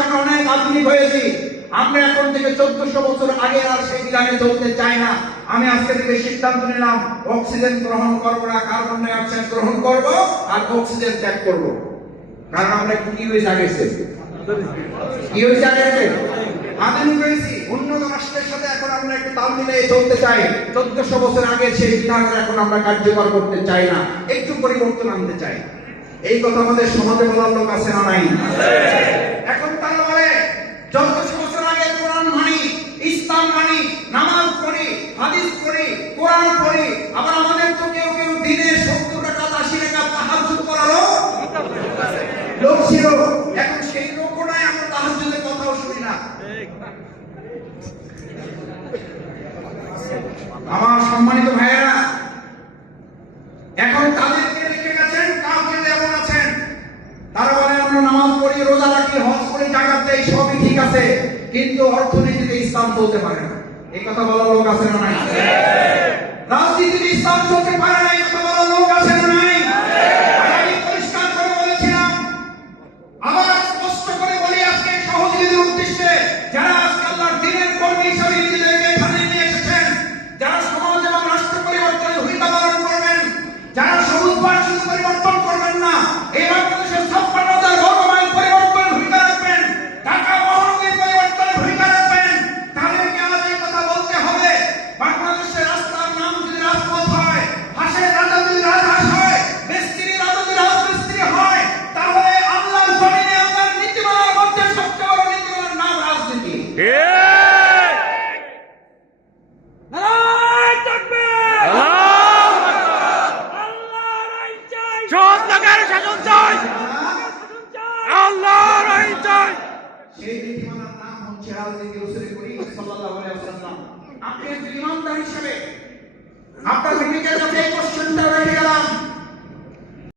আমরা অনেক আধুনিক হয়েছি। আমরা এখন থেকে 1400 বছর আগে আর সেই বিধানে চলতে চাই না। আমি আজকে থেকে সিদ্ধান্ত নিলাম, অক্সিজেন গ্রহণ করবো না, কার্বন ডাই অক্সাইড গ্রহণ করব আর অক্সিজেন ত্যাগ করব। কারণ আমরা কি হয়েছে আগে, কি হয়েছে আগে, আধুনিক হয়েছি, উন্নত রাষ্ট্রের সাথে এখন আমরা একটু তাল মিলিয়ে চলতে চাই। 1400 বছর আগে সেই বিধান এখন আমরা কার্যকর করতে চাই না, একটু পরিবর্তন আনতে চাই। এই কথা আমাদের সমাজে বলার লোক আছে না নাই? এখন তারা বলে 1400 বছর আগে কোরআন মানি, ইসলাম মানি, নামাজ পড়ি, হাদিস পড়ি, কোরআন পড়ি। আবার আমাদের তো কেউ কেউ দিনে 70 রাকাত 80 রাকাত তাহাজ্জুদ পড়ালো লোক ছিল। এখন সেই লোকও নাই, আমরা তাহাজ্জুদের কথাও শুনি না। আমার সম্মানিত ভাইয়েরা, এখন তাদেরকে রেখে গেছেন, কাউকে এমন আছেন তারা বলে আমরা নামাজ পড়ি, রোজা রাখি, হজ করি, যাকাত দেই, সবই ঠিক আছে, কিন্তু অর্থনীতিতে ইসলাম চলতে পারে না। এই কথা বলার লোক আছে না নাই? রাজনীতিতে ইসলাম চলতে পারে না, এই কথা বলার লোক আছে না নাই? আমি পরিষ্কার করে বলেছিলাম, আবার স্পষ্ট করে বলি আজকে সহযোগীদের উদ্দেশ্যে, যারা আজকে আল্লাহর দ্বীনের কর্মী হিসেবে নিজেদেরকে এখানে নিয়ে এসেছেন, যারা সমাজ এবং রাষ্ট্র পরিবর্তনের ভূমিকা পালন করবেন, যারা সবুজ পাঠ শুধু পরিবর্তন করবেন না, এই বাংলাদেশের 56,000 বর্গমাইল পরিবর্তনের ভূমিকা রাখবেন, ঢাকা মহানগরীর পরিবর্তনের ভূমিকা রাখবেন, তাদেরকে আজ এই কথা বলতে হবে, বাংলাদেশের রাস্তার নাম যদি রাজপথ হয়, হাসের রাজা যদি রাজহাঁস হয়, মিস্ত্রি রাজা যদি রাজমিস্ত্রি হয়, তাহলে আল্লাহর জমিনে আল্লাহর নীতিমালার মধ্যে সবচেয়ে বড় নীতিমালার নাম রাজনীতি। সেই নীতিমালার নাম হচ্ছে রাজনীতি। রাসূল করিম সাল্লাল্লাহু আলাইহি ওয়াসাল্লাম, আপনি একজন ইমানদার হিসেবে আপনার ভূমিকা